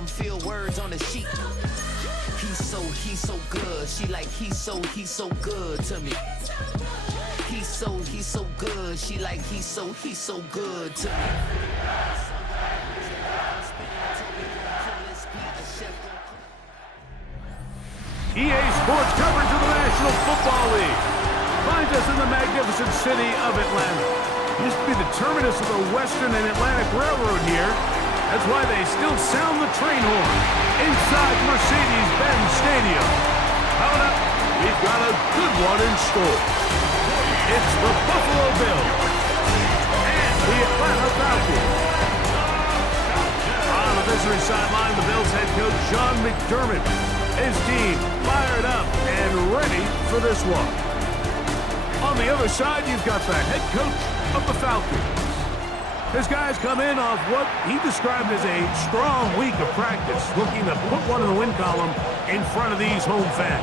him feel words on the sheet. He's so good. She like he's so good to me. He's so good. She like he's so good to me. EA Sports coverage of the National Football League finds us in the magnificent city of Atlanta. Used to be the terminus of the Western and Atlantic Railroad here. That's why they still sound the train horn inside Mercedes-Benz Stadium. Coming up, we've got a good one in store. It's the Buffalo Bills and the Atlanta Falcons. On the visitor sideline, the Bills head coach Sean McDermott. His team fired up and ready for this one. On the other side, you've got the head coach of the Falcons. His guys come in off what he described as a strong week of practice, looking to put one in the win column in front of these home fans.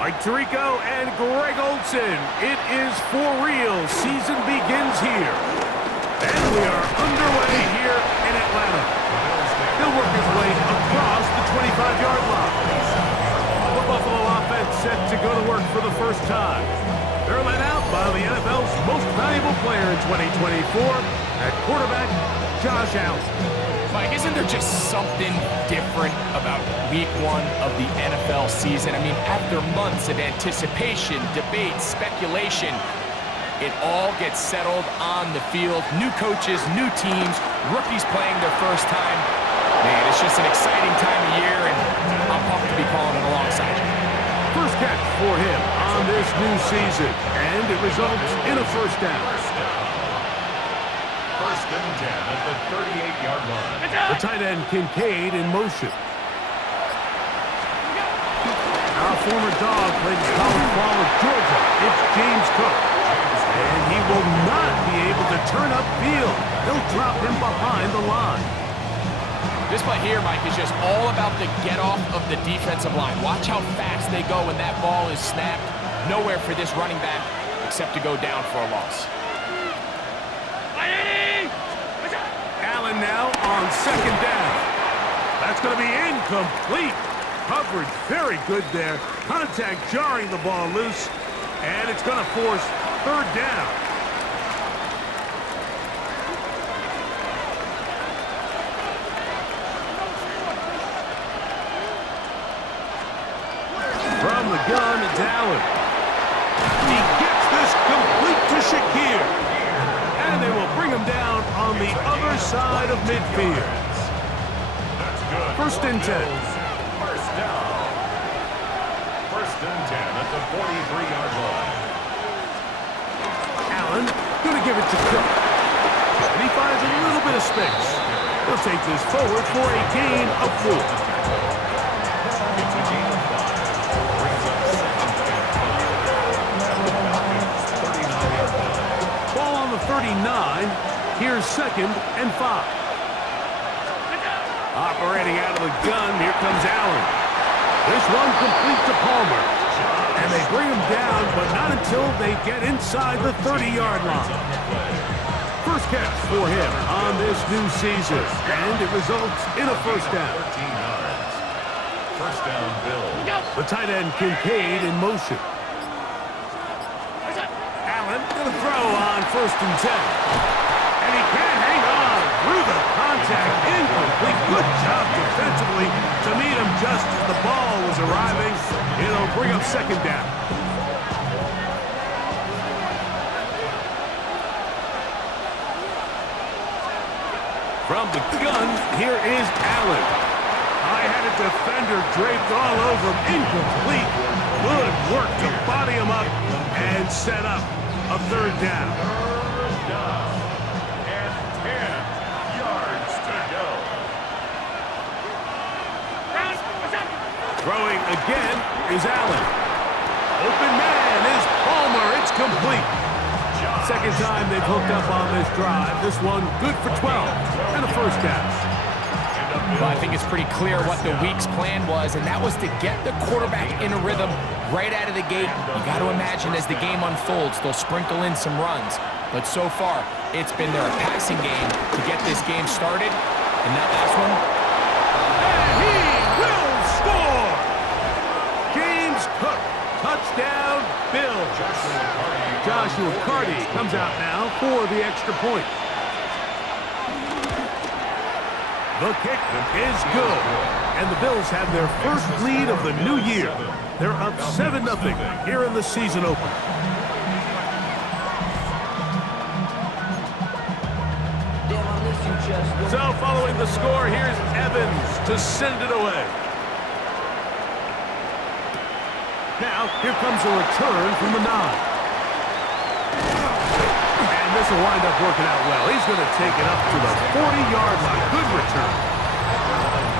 Mike Tirico and Greg Olsen, it is for real. Season begins here. And we are underway here in Atlanta. He'll work his way across the 25-yard line. The Buffalo offense set to go to work for the first time. They're led out by the NFL's most valuable player in 2024 at quarterback, Josh Allen. Mike, isn't there just something different about week one of the NFL season? I mean, after months of anticipation, debate, speculation, it all gets settled on the field. New coaches, new teams, rookies playing their first time. Man, it's just an exciting time of year, and I'm pumped to be calling it alongside you. First catch for him on this new season, and it results in a first down. First and 10 at the 38-yard line. The tight end Kincaid in motion. Our former dog played college ball at Georgia. It's James Cook. And he will not be able to turn upfield. He'll drop him behind the line. This play here, Mike, is just all about the get-off of the defensive line. Watch how fast they go when that ball is snapped. Nowhere for this running back except to go down for a loss. Allen now on second down. That's going to be incomplete. Coverage very good there. Contact jarring the ball loose. And it's going to force third down. From the gun, it's Allen. He gets this complete to Shakir. And they will bring him down on the other side of midfield. That's good. First and 10. First down. First and 10 at the 43-yard line. Allen going to give it to Cook. And he finds a little bit of space. He'll take this forward for a gain of 4. It's a gain of 5. Brings up second down. At the Falcons' 39-yard line. Ball on the 39. Here's second and 5. Operating out of the gun, here comes Allen. This one complete to Palmer. And they bring him down, but not until they get inside the 30-yard line. First catch for him on this new season, and it results in a first down. 13 yards. First down, Bills. The tight end Kincaid in motion. Allen going to throw on first and 10. And he can't hang on through the contact. Incomplete. Good job defensively to meet him just as the ball was arriving. It'll bring up second down. From the gun, here is Allen. I had a defender draped all over him. Incomplete. Good work to body him up and set up a third down. Third down. And 10 yards to go. Throwing again is Allen. Open man is Palmer. It's complete. Second time they've hooked up on this drive. This one good for 12 and a first down. Well, I think it's pretty clear what the week's plan was, and that was to get the quarterback in a rhythm right out of the gate. You got to imagine as the game unfolds, they'll sprinkle in some runs. But so far, it's been their passing game to get this game started. And that last one, Touchdown, Bills. Joshua Carty comes out now for the extra point. The kick is good, and the Bills have their first lead of the new year. They're up 7-0 here in the season opener. So following the score, here's Evans to send it away. Now, here comes a return from the 9. And this will wind up working out well. He's going to take it up to the 40-yard line. Good return.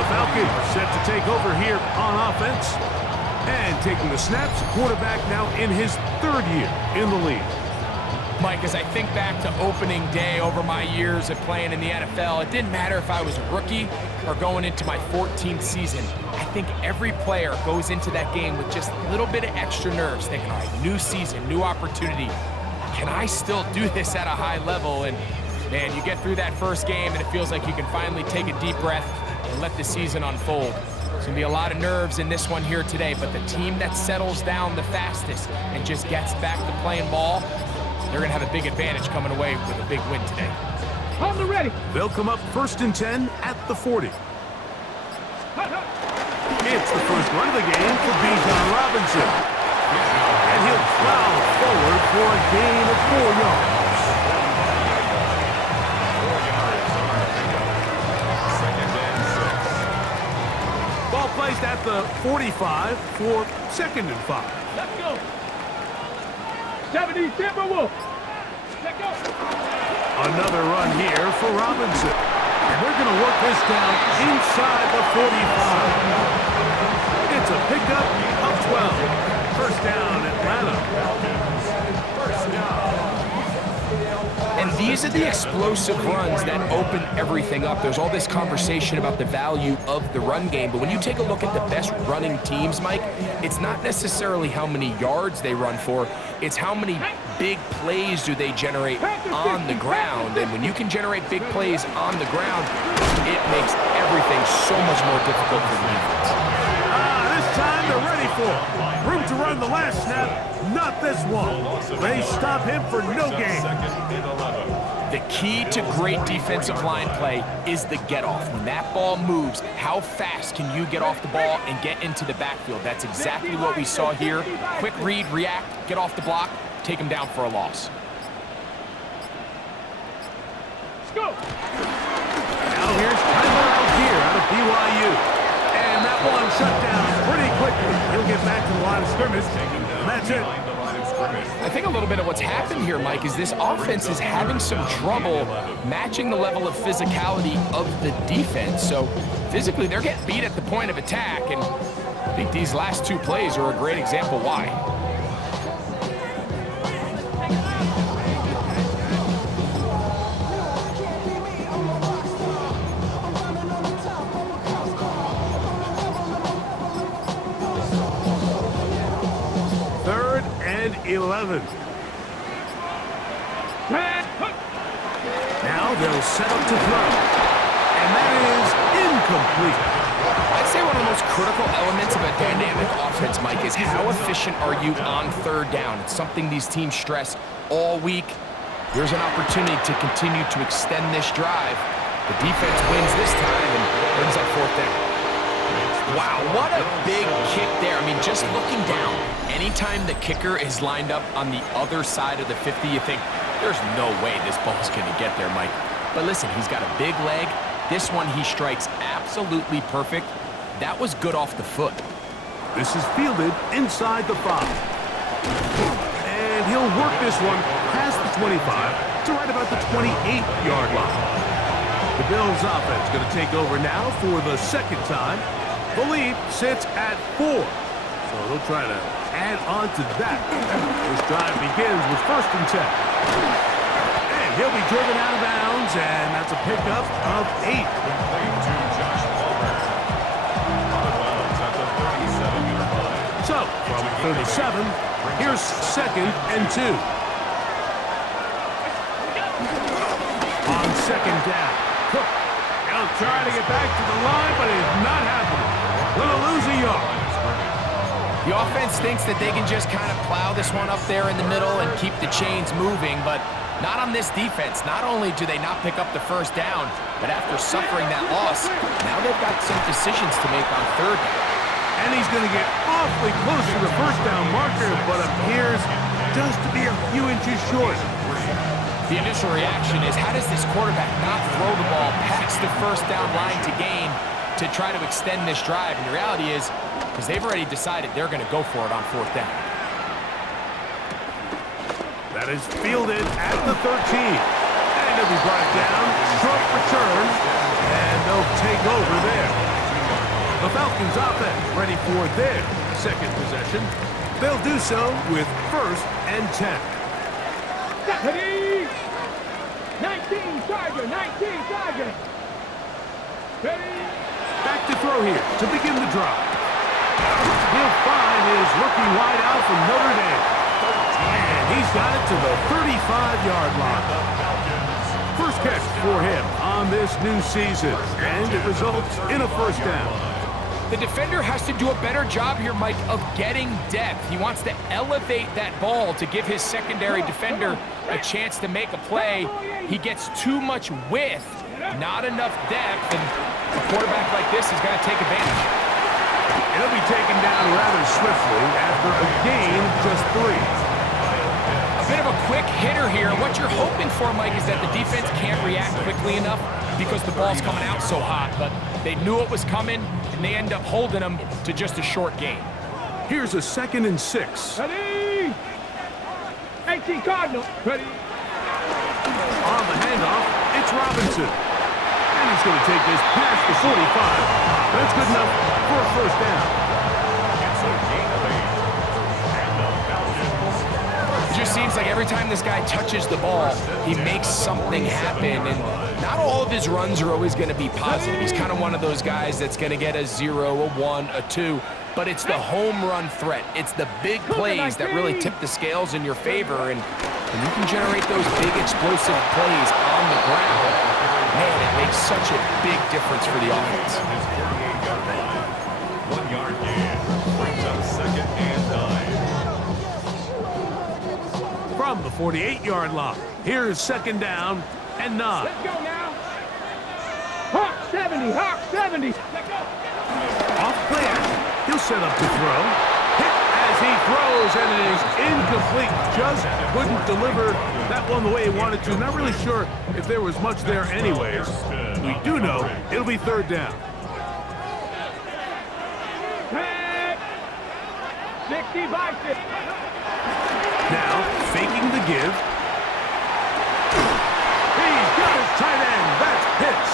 The Falcons set to take over here on offense. And taking the snaps, quarterback now in his 3rd year in the league. Mike, as I think back to opening day over my years of playing in the NFL, it didn't matter if I was a rookie or going into my 14th season. I think every player goes into that game with just a little bit of extra nerves, thinking, all right, new season, new opportunity. Can I still do this at a high level? And, man, you get through that first game, and it feels like you can finally take a deep breath and let the season unfold. There's going to be a lot of nerves in this one here today, but the team that settles down the fastest and just gets back to playing ball, they're going to have a big advantage coming away with a big win today. On the ready. They'll come up 1st and 10 at the 40. It's the first run of the game for Bijan Robinson. And he'll plow forward for a gain of 4 yards. 4 yards on the pickup. 2nd and 6. Ball placed at the 45 for 2nd and 5. Let's go. 70 Timberwolves. Let's go. Another run here for Robinson. And they're going to work this down inside the 45. It's a pickup of 12. First down, Atlanta. First down. And these are the explosive runs that open everything up. There's all this conversation about the value of the run game, but when you take a look at the best running teams, Mike, it's not necessarily how many yards they run for, it's how many big plays do they generate on the ground. And when you can generate big plays on the ground, it makes everything so much more difficult for the defense. This time they're ready for it. Room to run the last snap, not this one. They stop him for no gain. 2nd and 11. The key to great defensive line play is the get-off. When that ball moves, how fast can you get off the ball and get into the backfield? That's exactly what we saw here. Quick read, react, get off the block, take him down for a loss. Let's go. Now here's Tyler Algier out of BYU. And that one shut down pretty quickly. He'll get back to the line of scrimmage. And that's it. Behind the line of scrimmage. I think a little bit of what's happened here, Mike, is this offense is having some trouble matching the level of physicality of the defense. So physically, they're getting beat at the point of attack, and I think these last 2 plays are a great example why. Third and 11. Now they'll set up to throw. And that is incomplete. I'd say one of the most critical elements of a dynamic offense, Mike, is how efficient are you on 3rd down. It's something these teams stress all week. Here's an opportunity to continue to extend this drive. The defense wins this time and brings up 4th down. Wow, what a big kick there. I mean, just looking down, anytime the kicker is lined up on the other side of the 50, you think, there's no way this ball's going to get there, Mike. But listen, he's got a big leg. This one he strikes absolutely perfect. That was good off the foot. This is fielded inside the 5. And he'll work this one past the 25 to right about the 28-yard line. The Bills offense going to take over now for the 2nd time. The lead sits at 4. So they'll try to add on to that. This drive begins with 1st and 10. And he'll be driven out of bounds, and that's a pickup of 8. Complete to Josh Palmer. Out of bounds at the 37-yard line. So, from 37, here's 2nd and 2. On 2nd down, Cook. He'll try to get back to the line, but it's not happening. Gonna lose a yard. The offense thinks that they can just kind of plow this one up there in the middle and keep the chains moving, but not on this defense. Not only do they not pick up the first down, but after suffering that loss, now they've got some decisions to make on third down. And he's going to get awfully close to the first down marker, but appears just to be a few inches short. The initial reaction is, how does this quarterback not throw the ball past the first down line to gain to try to extend this drive? And the reality is, because they've already decided they're going to go for it on fourth down. That is fielded at the 13. And it'll be brought down, short return, and they'll take over there. The Falcons offense ready for their second possession. They'll do so with 1st and 10. Ready? 19, Charger, 19, Charger. Ready? Back to throw here to begin the drive. He'll find his rookie wideout from Notre Dame. And he's got it to the 35-yard line. First catch for him on this new season, and it results in a first down. The defender has to do a better job here, Mike, of getting depth. He wants to elevate that ball to give his secondary defender a chance to make a play. He gets too much width, not enough depth, and a quarterback like this is going to take advantage. It'll be taken down rather swiftly after a gain of just 3. A bit of a quick hitter here. What you're hoping for, Mike, is that the defense can't react quickly enough because the ball's coming out so hot, but they knew it was coming, and they end up holding them to just a short gain. Here's a 2nd and 6. Ready? 18, Cardinal. Ready? On the handoff, it's Robinson. And he's going to take this past the 45. That's good enough for a first down. It's a gain of 8. And the Falcons. It just seems like every time this guy touches the ball, he makes something happen, and not all of his runs are always going to be positive. He's kind of one of those guys that's going to get a 0, a 1, a 2, but it's the home run threat. It's the big plays that really tip the scales in your favor, and when you can generate those big explosive plays on the ground, man, it makes such a big difference for the offense. His 48-yard line. 1 yard gain. Brings up 2nd and 9. From the 48-yard line, here's 2nd down and 9. Let's go now. Hawk 70, Hawk 70. Let's go. Off play action. He'll set up to throw. Hit as he throws, and it is incomplete. Just couldn't deliver that one the way he wanted to. Not really sure if there was much there anyways. We do know it'll be 3rd down. Tag. 60 by 6. Now, faking the give. He's got his tight end. That's Pitts.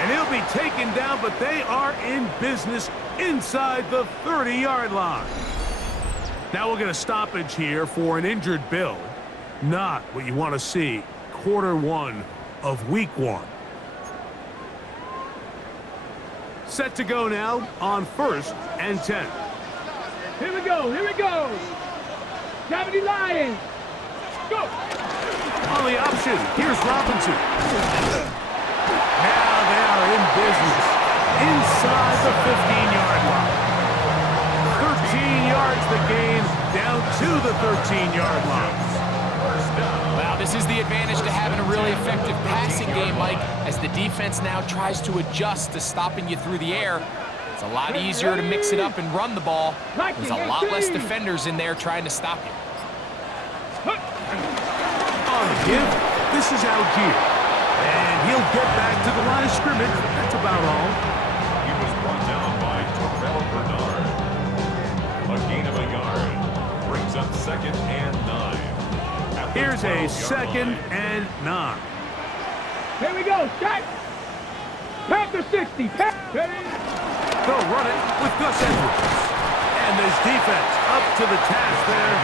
And he'll be taken down, but they are in business inside the 30-yard line. Now we'll get a stoppage here for an injured Bill. Not what you want to see. Quarter 1 of week 1. Set to go now on 1st and 10. Here we go, here we go. 70 Lions. Go. On the option, here's Robinson. Now they are in business inside the 15-yard line. 13 yards the gain, down to the 13-yard line. Wow, this is the advantage to having a really effective passing game, Mike, as the defense now tries to adjust to stopping you through the air. It's a lot easier to mix it up and run the ball. There's a lot less defenders in there trying to stop you. On the give, this is Algier. And he'll get back to the line of scrimmage. That's about all. He was brought down by Terrell Bernard. A gain of a yard. Brings up 2nd and 9. Here's a 2nd and 9. Here we go, shot. Panther 60. Ready? They'll run it with Gus Edwards. And this defense up to the task there.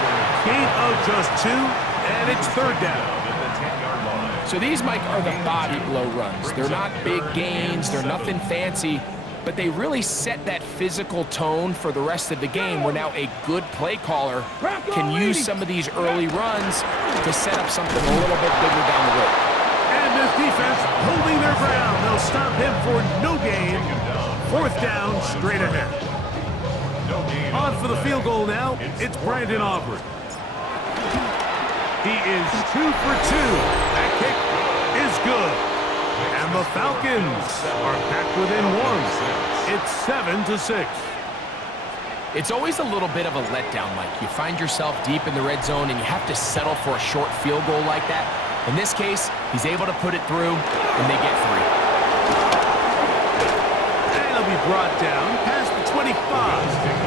Gain of just 2, and it's 3rd down. So these, Mike, are the body blow runs. They're not big gains. They're nothing fancy. But they really set that physical tone for the rest of the game, where now a good play caller can use some of these early runs to set up something a little bit bigger down the road. And this defense holding their ground. They'll stop him for no gain. 4th down, straight ahead. No gain On for the field goal now, it's Brandon Aubrey. He is 2 for 2. That kick is good. And the Falcons are back within one. It's 7-6. It's always a little bit of a letdown, Mike. You find yourself deep in the red zone and you have to settle for a short field goal like that. In this case, he's able to put it through, and they get 3. And he'll be brought down past the 25.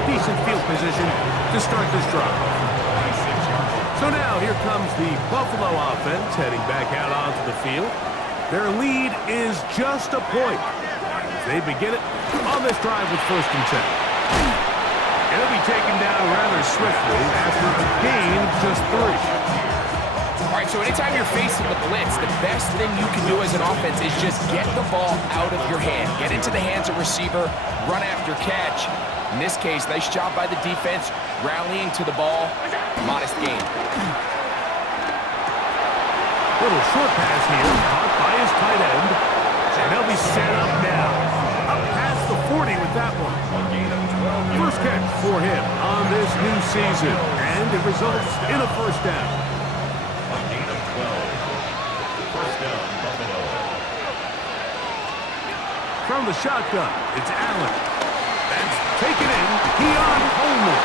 Decent field position to start this drive. So now here comes the Buffalo offense heading back out onto the field. Their lead is just a point as they begin it on this drive with 1st and 10. It'll be taken down rather swiftly after a gain of just 3. All right, so anytime you're facing the blitz, the best thing you can do as an offense is just get the ball out of your hand. Get into the hands of receiver, run after catch. In this case, nice job by the defense, rallying to the ball. Modest gain. Little short pass here, caught by his tight end. And they'll be set up now. Up past the 40 with that one. First catch for him on this new season. And it results in a 1st down. A gain of 12. 1st down, Buffalo. From the shotgun, it's Allen. That's taken in. Keon Coleman.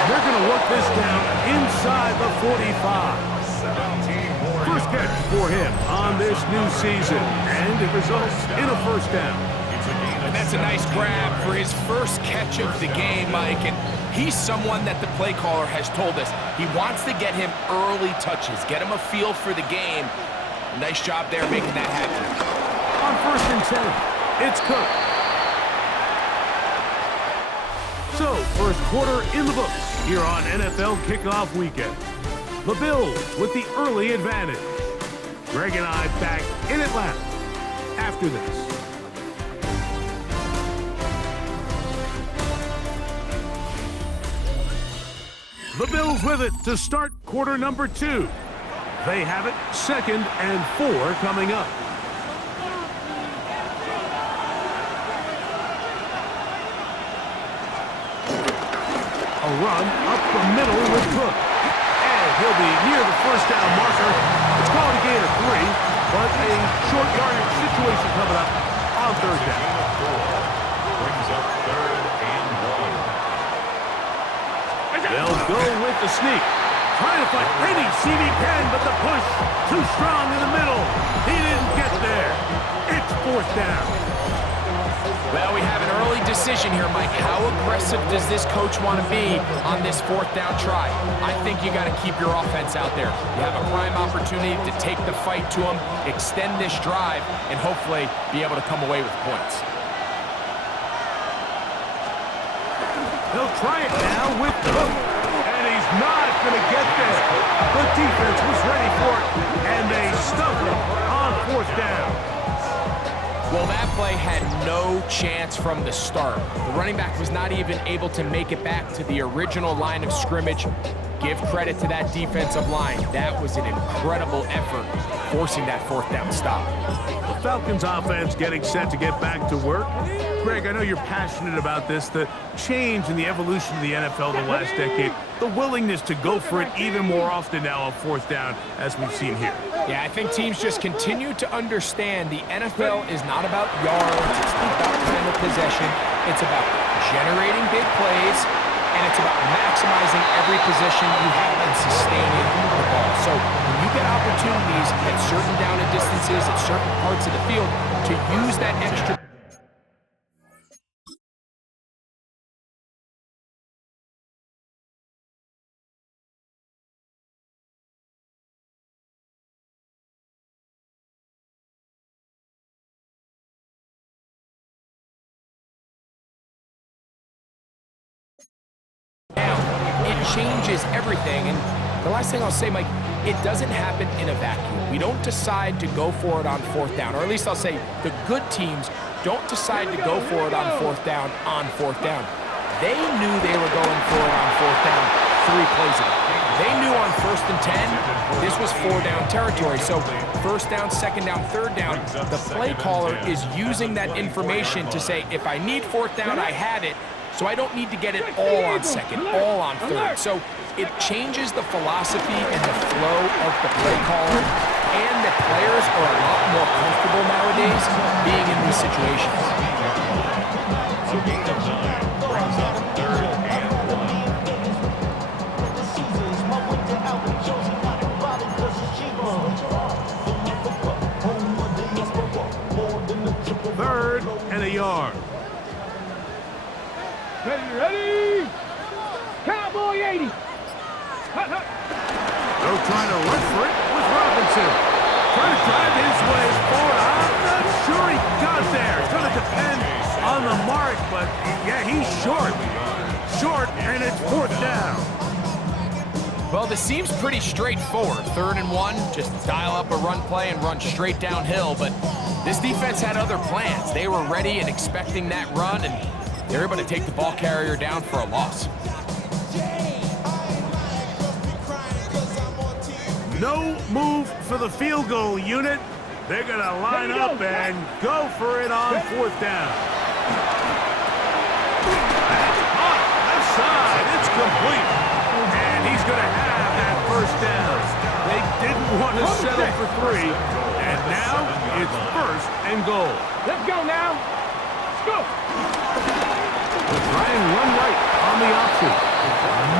And they're going to work this down inside the 45. 17 more. First catch for him on this new season. And it results in a 1st down. And that's a nice grab for his first catch of the game, Mike. And he's someone that the play caller has told us he wants to get him early touches, get him a feel for the game. Nice job there making that happen. On 1st and 10, it's Cook. So, first quarter in the books here on NFL Kickoff Weekend. The Bills with the early advantage. Greg and I back in Atlanta after this. The Bills with it to start quarter number 2. They have it 2nd and 4 coming up. A run up the middle with Cook. And he'll be near the 1st down marker. It's called a gain of 3, but a short yardage situation coming up on 3rd down. Brings up 3rd and 1. They'll go with the sneak. Trying to find any CD Penn, but the push too strong in the middle. He didn't get there. It's 4th down. Well, we have an early decision here, Mike. How aggressive does this coach want to be on this 4th down try? I think you got to keep your offense out there. You have a prime opportunity to take the fight to them, extend this drive, and hopefully be able to come away with points. They'll try it now with Cook. And he's not going to get there. The defense was ready for it, and they stuff him on 4th down. Well, that play had no chance from the start. The running back was not even able to make it back to the original line of scrimmage. Give credit to that defensive line. That was an incredible effort, forcing that 4th down stop. The Falcons offense getting set to get back to work. Greg, I know you're passionate about this, the change in the evolution of the NFL the last decade, the willingness to go for it even more often now on 4th down, as we've seen here. Yeah, I think teams just continue to understand the NFL is not about yards, it's not about time of possession, it's about generating big plays, and it's about maximizing every possession you have and sustaining the ball. So when you get opportunities at certain down and distances, at certain parts of the field, to use that extra changes everything. And the last thing I'll say, Mike, it doesn't happen in a vacuum. We don't decide to go for it on 4th down, or at least I'll say the good teams don't decide to go for it on 4th down on 4th down. They knew they were going for it on 4th down 3 plays ago. They knew on 1st and 10, this was 4-down territory. So 1st down, 2nd down, 3rd down, the play caller is using that information to say, if I need 4th down, I have it. so I don't need to get it all on second, all on third. So it changes the philosophy and the flow of the play caller, and the players are a lot more comfortable nowadays being in these situations. So gain of 9 brings up 3rd and 1. 3rd and a yard. Ready? Cowboy 80. They're trying to run for it with Robinson. Trying to drive his way forward. I'm not sure he got there. It's going to depend on the mark, but yeah, he's short. Short, and it's 4th down. Well, this seems pretty straightforward. 3rd and 1, just dial up a run play and run straight downhill, but this defense had other plans. They were ready and expecting that run, and they were able to take the ball carrier down for a loss. No move for the field goal unit. They're going to line up and go for it on 4th down. That's hot. Left side. It's complete. And he's going to have that 1st down. They didn't want to settle for 3. And now it's 1st and goal. Let's go now. Let's go. Try and run right on the option.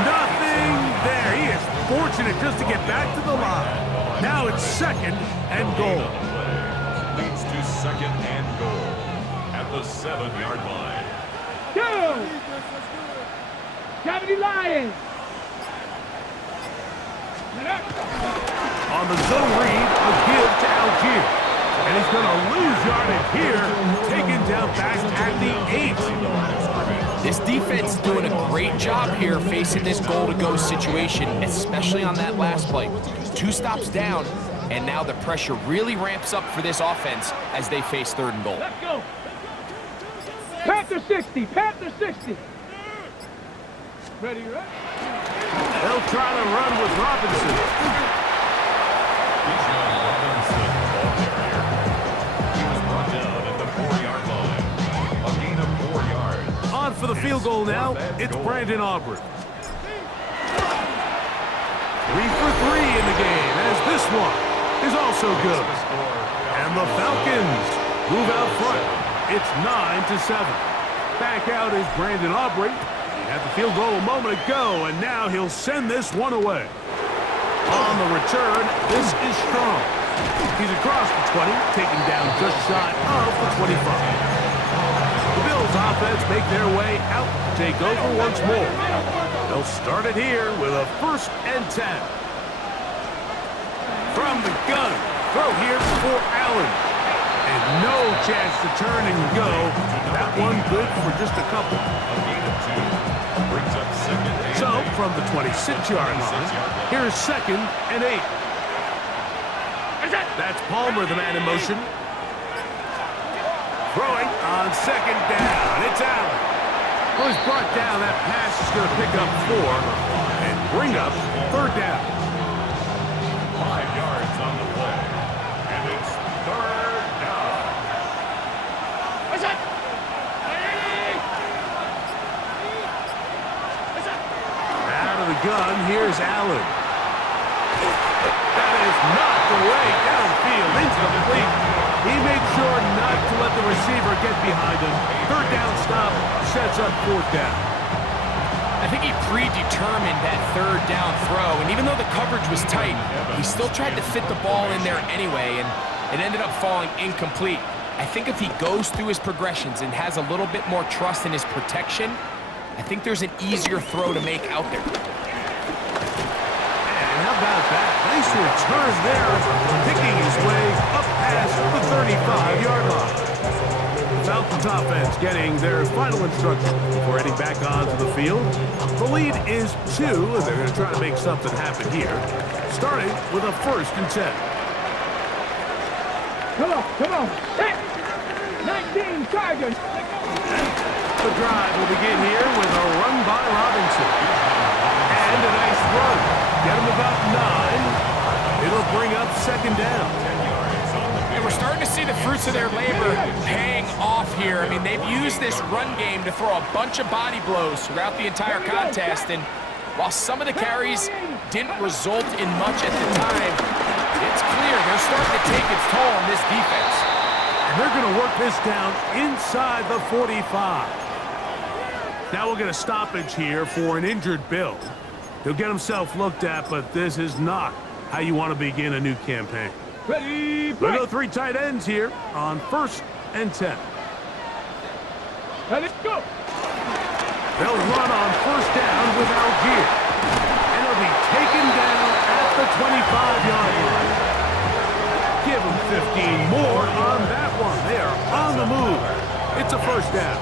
Nothing there. He is fortunate just to get back to the line. Now it's 2nd and goal. leads to 2nd and goal at the 7-yard line. Go! Cavity Lions. On the zone read, a give to Algier. And he's going to lose yardage here, taken down back at the 8. This defense doing a great job here facing this goal-to-go situation, especially on that last play. 2 stops down, and now the pressure really ramps up for this offense as they face 3rd and goal. Let's go. Panther 60. Panther 60. Ready, right? They'll try to run with Robinson. Bijan Robinson, ball carrier. He was brought down at the 4-yard line. A gain of 4 yards. On for the field goal now, it's Brandon Aubrey. 3 for 3 in the game, as this one is also good. And the Falcons move out front. It's 9-7. Back out is Brandon Aubrey. He had the field goal a moment ago, and now he'll send this one away. On the return, this is Strong. He's across the 20, taking down just shy of the 25. The Bills offense make their way out to take over once more. They'll start it here with a 1st and 10. From the gun, throw here for Allen. And no chance to turn and go. That one good for just a couple. A gain of 2 brings up 2nd and So 8. from the 26-yard line, here's 2nd and 8. That's Palmer, the man in motion. Throwing on 2nd down. It's Allen. Well, he's brought down. That pass is going to pick up 4 and bring up 3rd down. 5 yards on the play. And it's 3rd down. Out of the gun, here's Allen. That is knocked away downfield, incomplete. He made sure not to let the receiver get behind him. 3rd down stop sets up 4th down. I think he predetermined that 3rd down throw, and even though the coverage was tight, he still tried to fit the ball in there anyway, and it ended up falling incomplete. I think if he goes through his progressions and has a little bit more trust in his protection, I think there's an easier throw to make out there. And how about that? Nice return there, picking his way up past the 35-yard line. The Falcons offense getting their final instruction before heading back onto the field. The lead is 2, and they're going to try to make something happen here, starting with a 1st and 10. Come on. 19 Chargers. The drive will begin here with a run by Robinson. And a nice run. Get him about 9. It'll bring up 2nd down. 10 yards on the And we're starting to see the fruits of their labor paying off here. I mean, they've used this run game to throw a bunch of body blows throughout the entire contest. And while some of the carries didn't result in much at the time, it's clear they're starting to take its toll on this defense. And they're going to work this down inside the 45. Now we'll get a stoppage here for an injured Bill. He'll get himself looked at, but this is not how you want to begin a new campaign. Ready, We'll go 3 tight ends here on 1st and 10. let's go. They'll run on 1st down with Algier. And it'll be taken down at the 25-yard line. Give them 15 more on that one. They are on the move. It's a 1st down.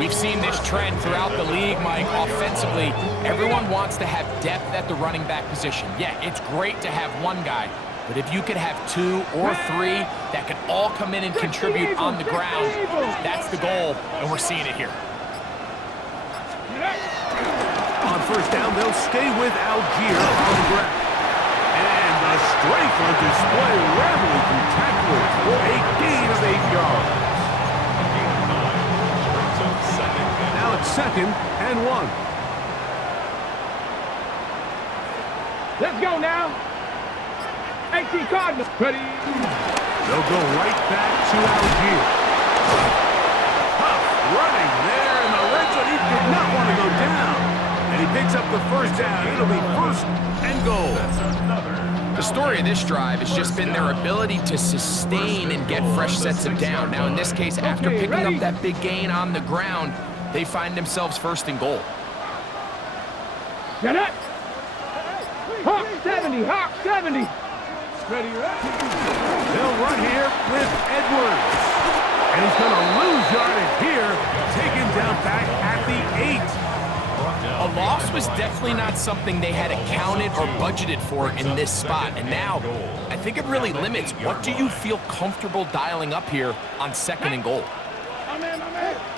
We've seen this trend throughout the league, Mike. Offensively, everyone wants to have depth at the running back position. Yeah, it's great to have one guy, but if you could have 2 or 3 that can all come in and contribute on the ground, that's the goal, and we're seeing it here. On 1st down, they'll stay with Algier on the ground. And the strength on display, rambling through tacklers for a gain of 8 yards. Now it's 2nd and 1. Let's go now. 18 Cardinals. Ready. They'll go right back to Algier. Tough running there in the red zone. He did not want to go down. And he picks up the 1st down. It'll be 1st and goal. The story of this drive has just been their ability to sustain and get fresh sets of down. Now, in this case, after picking up that big gain on the ground, they find themselves 1st and goal. Get it. Hawk 70. Hawk 70. Ready, ready. They'll run here with Edwards. And he's going to lose yardage here. Taken down back at the 8. A loss was definitely not something they had accounted or budgeted for in this spot. And now, I think it really limits what do you feel comfortable dialing up here on 2nd and goal.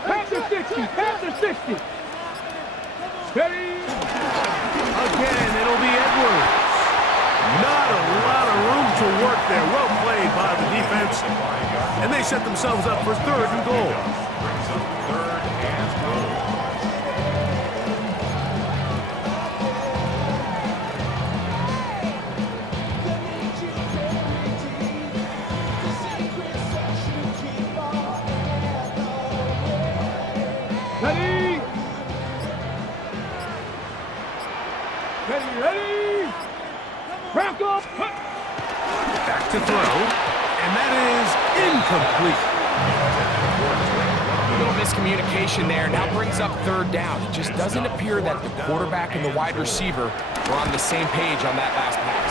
Panther 60. Panther 60. Ready. Again, it'll be Edwards. Not a lot of room to work there. Well played by the defense. And they set themselves up for 3rd and goal. Ready. Ready, ready. Bronco. Back to throw. And that is incomplete. A little miscommunication there. Now brings up 3rd down. It just doesn't appear that the quarterback and the wide receiver were on the same page on that last pass.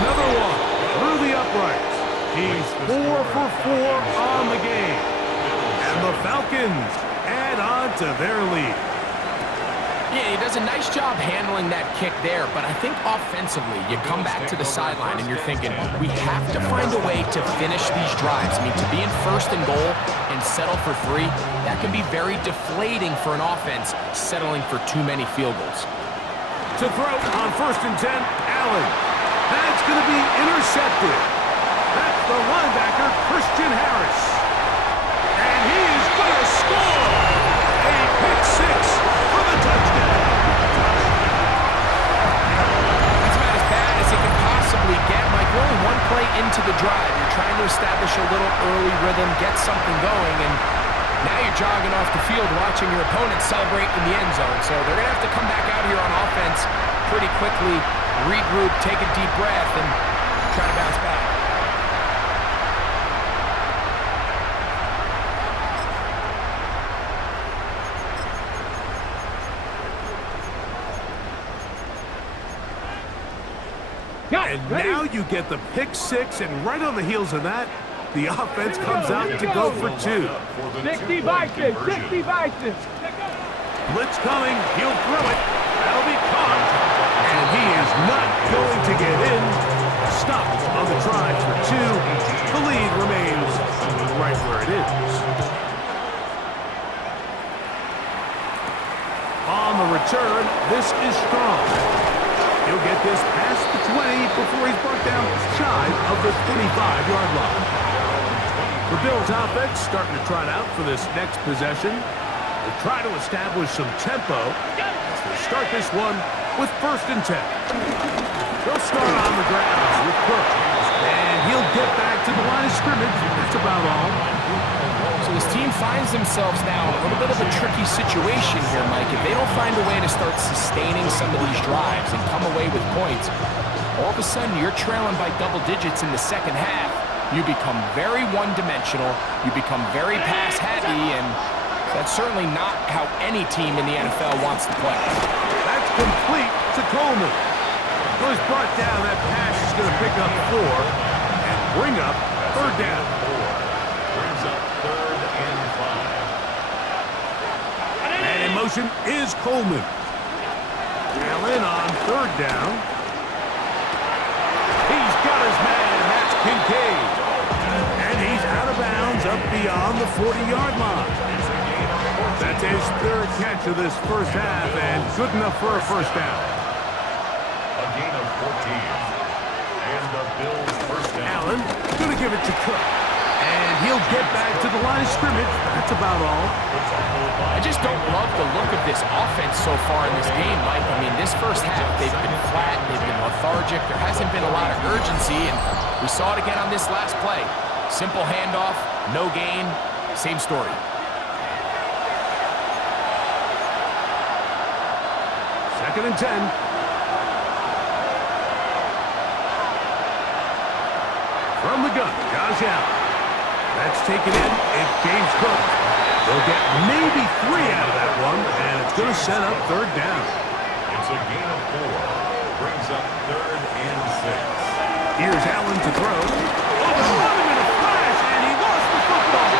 Another one through the uprights. He's 4 for 4 on the game. And the Falcons add on to their lead. Yeah, he does a nice job handling that kick there, but I think offensively, you come back to the sideline and you're thinking, we have to find a way to finish these drives. I mean, to be in 1st and goal and settle for 3, that can be very deflating for an offense settling for too many field goals. To throw on 1st and 10, Allen. That's going to be intercepted. That's the linebacker, Christian Harris. And he is going to score a pick 6 for the touchdown. That's about as bad as it can possibly get. Mike, we're only 1 play into the drive. You're trying to establish a little early rhythm, get something going, and now you're jogging off the field watching your opponent celebrate in the end zone. So they're going to have to come back out here on offense pretty quickly, regroup, take a deep breath, and try to bounce back. And now you get the pick 6, and right on the heels of that, the offense comes out to go for 2. 60 Vikings. 60 Vikings. Blitz coming. He'll throw it. That'll be caught. And he is not going to get in. Stopped on the try for 2. The lead remains right where it is. On the return, this is Strong. He'll get this past the 20 before he's brought down shy of the 25-yard line. The Bills offense starting to trot out for this next possession. They'll try to establish some tempo as they start this one with 1st and 10. They'll start on the ground with Cook. And he'll get back to the line of scrimmage. That's about all. So this team finds themselves now in a little bit of a tricky situation here, Mike. If they don't find a way to start sustaining some of these drives and come away with points, all of a sudden you're trailing by double digits in the second half. You become very one-dimensional. You become very pass-heavy, and that's certainly not how any team in the NFL wants to play. That's complete to Coleman. Who is brought down. That pass is going to pick up 4 and bring up 3rd down. Brings up 3rd and 5. And in motion is Coleman. Allen on 3rd down. He's got his man. That's Kincaid. And he's out of bounds up beyond the 40-yard line. That's his 3rd catch of this first half and good enough for a 1st down. A gain of 14. And the Bills 1st down. Allen going to give it to Cook. And he'll get back to the line of scrimmage. That's about all. I just don't love the look of this offense so far in this game, Mike. I mean, this first half, they've been flat, they've been lethargic. There hasn't been a lot of urgency, and we saw it again on this last play. Simple handoff, no gain, same story. Second and 10. From the gun, Josh Allen. That's taken in. It's James Cook. They'll get maybe 3 out of that one, and it's going to set up 3rd down. It's a gain of 4. Brings up 3rd and 6. Here's Allen to throw. Oh, they run him in a flash, and he lost the football.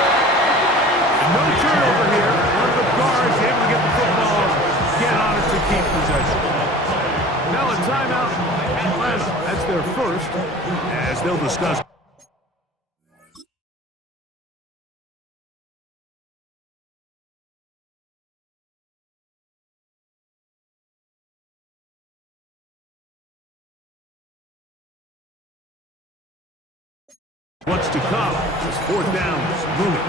No turnover here. One of the guards able to get the football, get on it to keep possession. Now a timeout. Atlanta. That's their first, as they'll discuss. What's to come as 4th down is moving.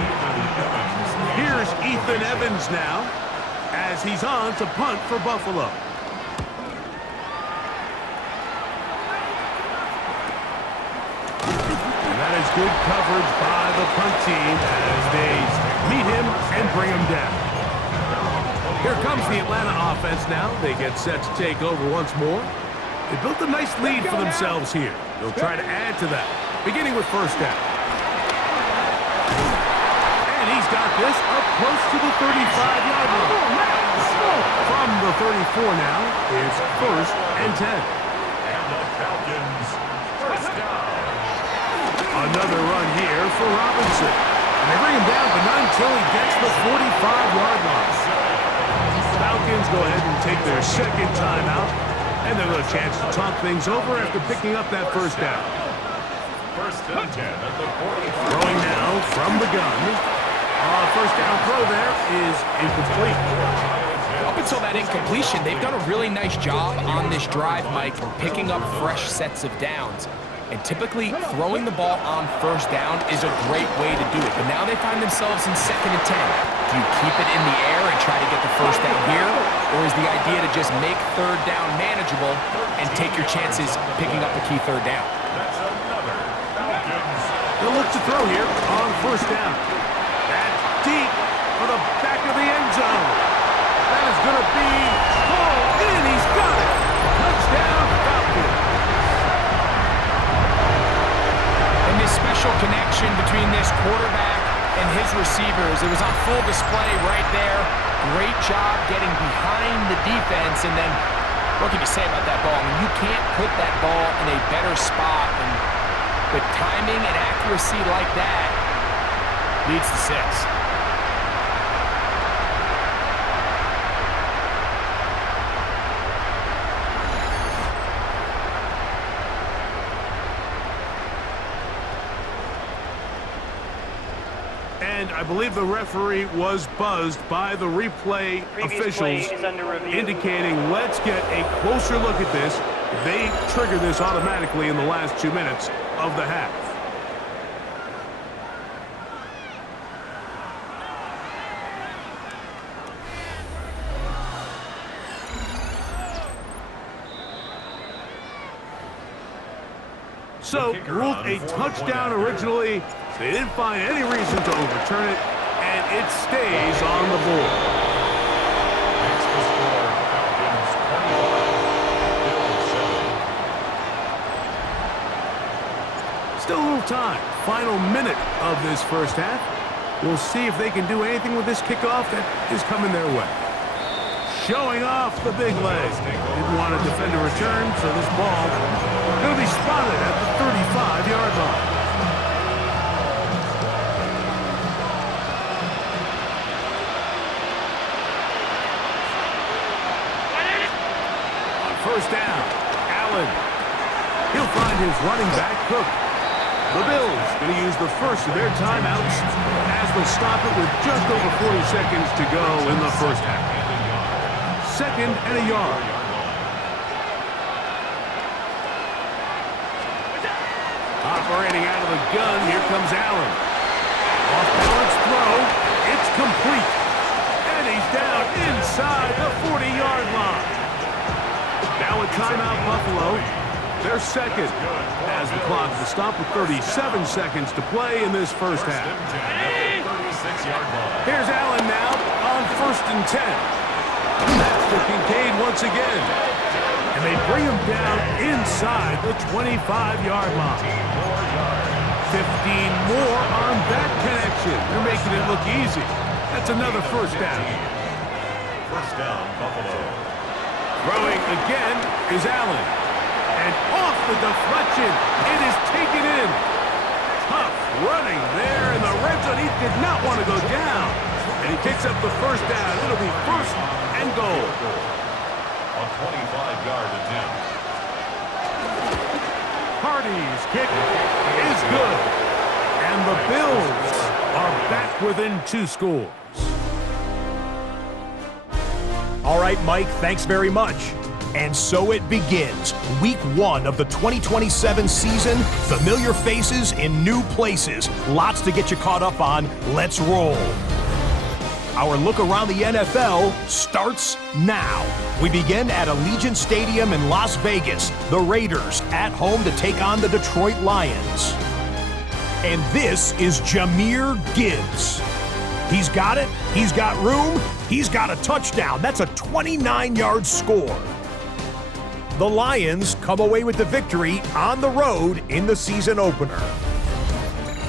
Here's Ethan Evans now as he's on to punt for Buffalo. And that is good coverage by the punt team as they meet him and bring him down. Here comes the Atlanta offense now. They get set to take over once more. They built a nice lead for themselves here. They'll try to add to that, beginning with 1st down. And he's got this up close to the 35-yard line. From the 34 now, it's 1st and 10. And the Falcons 1st down. Another run here for Robinson. And they bring him down, but not until he gets the 45-yard line. Falcons go ahead and take their 2nd timeout. And they'll have a chance to talk things over after picking up that 1st down. 1st and 10 at the 45. Throwing now from the gun. 1st down throw there is incomplete. Up until that incompletion, they've done a really nice job on this drive, Mike, picking up fresh sets of downs. And typically, throwing the ball on 1st down is a great way to do it. But now they find themselves in 2nd and 10. Do you keep it in the air and try to get the 1st down here? Or is the idea to just make 3rd down manageable and take your chances picking up a key 3rd down? That's another Falcons. They'll look to throw here on 1st down. That's deep for the back of the end zone. That is going to be pulled in. He's got it. Touchdown, Falcons. And this special connection between this quarterback and his receivers, it was on full display right there. Great job getting behind the defense, and then what can you say about that ball? I mean, you can't put that ball in a better spot, and with timing and accuracy like that, leads to 6. And I believe the referee was buzzed by the replay officials, indicating let's get a closer look at this They trigger this automatically in the last 2 minutes of the half. So, ruled a touchdown originally. They didn't find any reason to overturn it, and it stays on the board. Next to score, Falcons 25, Bills 7. Still a little time. Final minute of this first half. We'll see if they can do anything with this kickoff that is coming their way. Showing off the big leg. Didn't want to defend a return, so this ball going to be spotted at the 35-yard line. On first down, Allen. He'll find his running back, Cook. The Bills going to use the first of their timeouts as they'll stop it with just over 40 seconds to go in the first half. 2nd and a yard. Operating out of the gun, here comes Allen. Off-balance throw, it's complete. And he's down inside the 40-yard line. Now a timeout, Buffalo. They're second as the clock will stop with 37 seconds to play in this first half. Here's Allen now on 1st and 10. That's to Kincaid once again. And they bring him down inside the 25-yard line. 15 more on that connection. They're making it look easy. That's another first down. First down, Buffalo. Throwing again is Allen. And off the deflection, it is taken in. Tough running there in the red zone. He did not want to go down. And he picks up the first down. It'll be 1st and goal. A 25-yard attempt. Hardy's kick is good. And the Bills are back within 2 scores. All right, Mike, thanks very much. And so it begins. Week 1 of the 2027 season. Familiar faces in new places. Lots to get you caught up on. Let's roll. Our look around the NFL starts now. We begin at Allegiant Stadium in Las Vegas. The Raiders at home to take on the Detroit Lions. And this is Jahmyr Gibbs. He's got it. He's got room. He's got a touchdown. That's a 29-yard score. The Lions come away with the victory on the road in the season opener.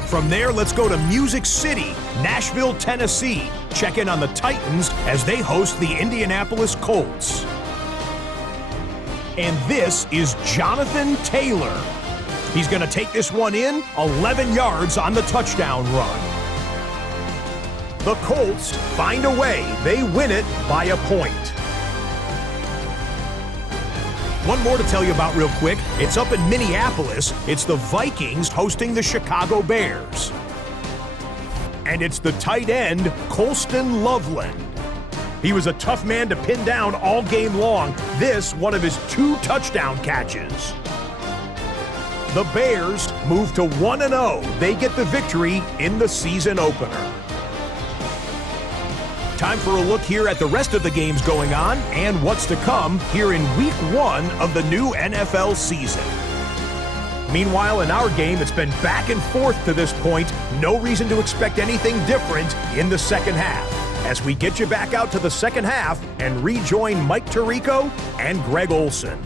From there, let's go to Music City, Nashville, Tennessee. Check in on the Titans as they host the Indianapolis Colts. And this is Jonathan Taylor. He's going to take this one in, 11 yards on the touchdown run. The Colts find a way. They win it by a point. One more to tell you about real quick. It's up in Minneapolis. It's the Vikings hosting the Chicago Bears. And it's the tight end, Colston Loveland. He was a tough man to pin down all game long. This, one of his 2 touchdown catches. The Bears move to 1-0. They get the victory in the season opener. Time for a look here at the rest of the games going on and what's to come here in Week 1 of the new NFL season. Meanwhile, in our game, it's been back and forth to this point. No reason to expect anything different in the second half. As we get you back out to the second half and rejoin Mike Tirico and Greg Olson.